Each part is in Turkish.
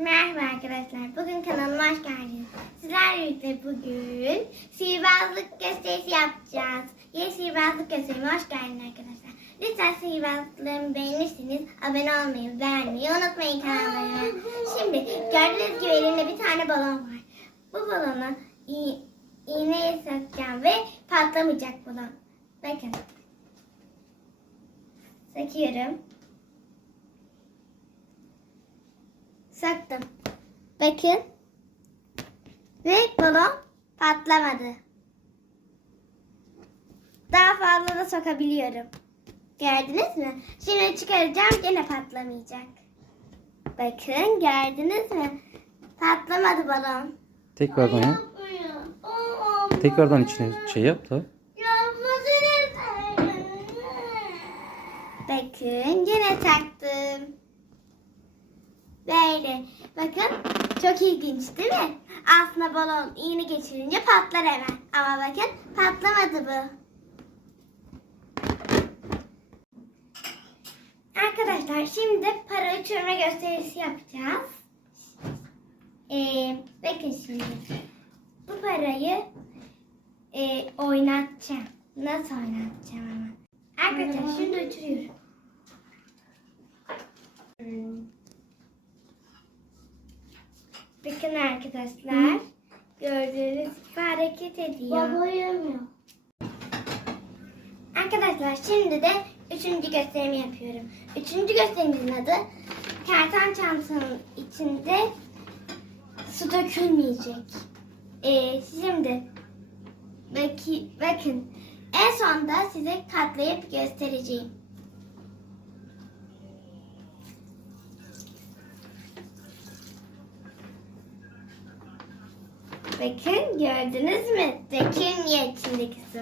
Merhaba arkadaşlar. Bugün kanalıma hoş geldiniz. Sizlerle birlikte bugün sihirbazlık gösterisi yapacağız. Yeni sihirbazlık gösterime hoş geldiniz arkadaşlar. Lütfen sihirbazlıklarımı beğenirseniz abone olmayı, beğenmeyi unutmayın kanalıma. Şimdi gördüğünüz gibi elimde bir tane balon var. Bu balonu iğneye sakacağım ve patlamayacak balon. Bakın. Sakıyorum. Saktım. Bakın. Ve balon patlamadı. Daha fazla da sokabiliyorum. Gördünüz mü? Şimdi çıkaracağım gene patlamayacak. Bakın gördünüz mü? Patlamadı balon. Tekrardan yap. Tekrardan içine şey yap da. Bakın gene taktım. Böyle. Bakın çok ilginç değil mi? Aslında balon iğne geçirince patlar hemen. Ama bakın patlamadı bu. Arkadaşlar şimdi para uçurma gösterisi yapacağız. Ee, bakın şimdi. Bu parayı e, oynatacağım. Nasıl oynatacağım ama? Arkadaşlar şimdi uçuruyorum. Bakın arkadaşlar. Gördüğünüz gibi hareket ediyor. Baba yemiyor. Arkadaşlar şimdi de üçüncü gösterimi yapıyorum. Üçüncü gösterimizin adı kertan çantanın içinde su dökülmeyecek. Ee, şimdi baki, bakın en sonda size katlayıp göstereceğim. Bakın gördünüz mü? Dökülmüyor içindeki su.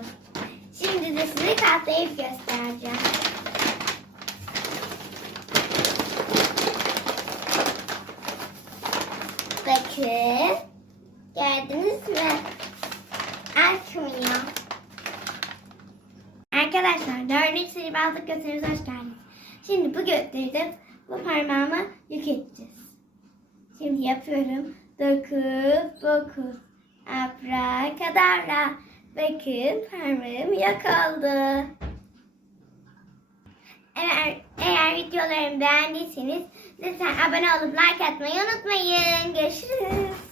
Şimdi de size katlayıp göstereceğim. Bakın. Gördünüz mü? Akmıyor. Arkadaşlar dördüncü sihirbazlık gösterimize hoş geldiniz. Şimdi bu gösteride bu parmağımı yük edeceğiz. Şimdi yapıyorum. Dokuz, dokuz. Abrakadabra. Bakın parmağım yok oldu. Eğer, eğer videolarımı beğendiyseniz lütfen abone olup like atmayı unutmayın. Görüşürüz.